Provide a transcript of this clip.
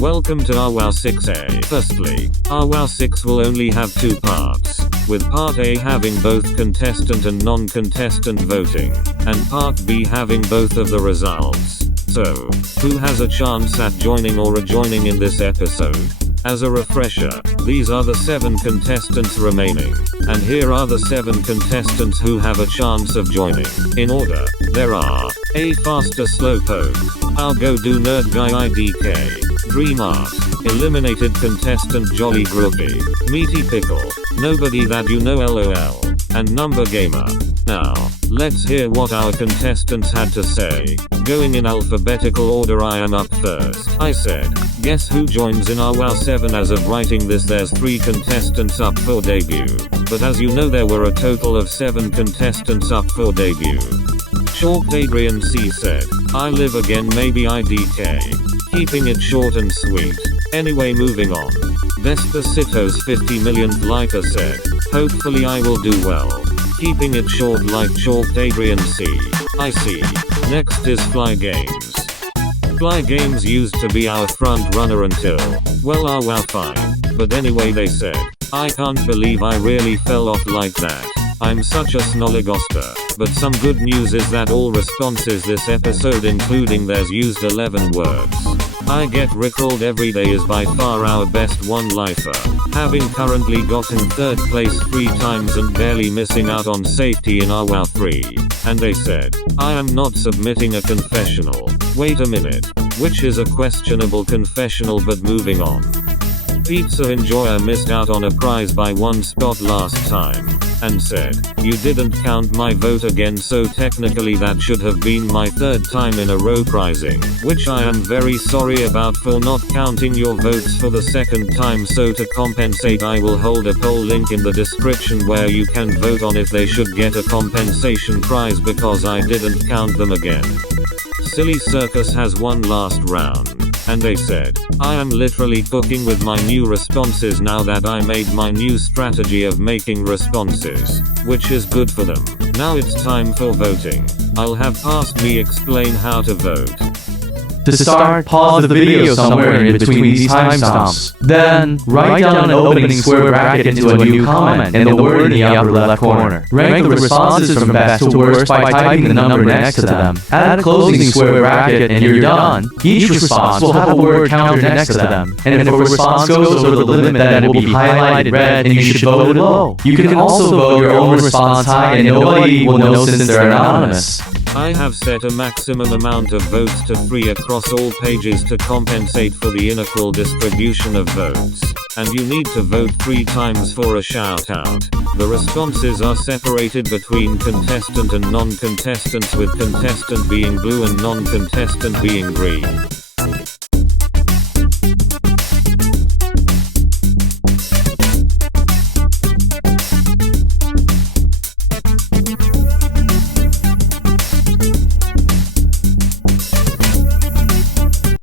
Welcome to ARWOW 6A. Firstly, ARWOW 6 will only have two parts, with Part A having both contestant and non-contestant voting, and Part B having both of the results. So, who has a chance at joining or rejoining in this episode? As a refresher, these are the 7 contestants remaining, and here are the 7 contestants who have a chance of joining. In order, there are A. Faster Slowpoke, I'll Go Do Nerd Guy IDK, Dream Art, Eliminated Contestant Jolly Groupie, Meaty Pickle, Nobody That You Know LOL, and Number Gamer. Now, let's hear what our contestants had to say. Going in alphabetical order, I am up first. I said, guess who joins in ARWOW 7? As of writing this, there's 3 contestants up for debut, but as you know there were a total of 7 contestants up for debut. Chalked Adrian C said, I live again, maybe IDK. Keeping it short and sweet. Anyway, moving on. Despacito's 50 millionth liker said, hopefully I will do well. Keeping it short like Chalked Adrian C. I see. Next is FlyGamez. FlyGamez used to be our front runner until, well, ARWOW fine. But anyway, they said, I can't believe I really fell off like that. I'm such a snolligoster. But some good news is that all responses this episode, including theirs, used 11 words. I Get Rickrolled Everyday is by far our best one-lifer, having currently gotten 3rd place 3 times and barely missing out on safety in ARWOW 3. And they said, I am not submitting a confessional. Wait a minute. Which is a questionable confessional, but moving on. PizzaEnjoyer missed out on a prize by 1 spot last time, and said, you didn't count my vote again, so technically that should have been my 3rd time in a row prizing, which I am very sorry about for not counting your votes for the 2nd time. So to compensate, I will hold a poll link in the description where you can vote on if they should get a compensation prize because I didn't count them again. Silly Circus has one last round, and they said, I am literally cooking with my new responses now that I made my new strategy of making responses, which is good for them. Now it's time for voting. I'll have Past Me explain how to vote. To start, pause the video somewhere in between these timestamps. Then, write down an opening square bracket into a new comment and the word in the upper left corner. Rank the responses from best to worst by typing the number next to them. Add a closing square bracket and you're done. Each response will have a word counter next to them. And if a response goes over the limit, then it will be highlighted red and you should vote it low. You can also vote your own response high and nobody will know since they're anonymous. I have set a maximum amount of votes to 3 across all pages to compensate for the unequal distribution of votes, and you need to vote 3 times for a shout out. The responses are separated between contestant and non-contestants, with contestant being blue and non-contestant being green.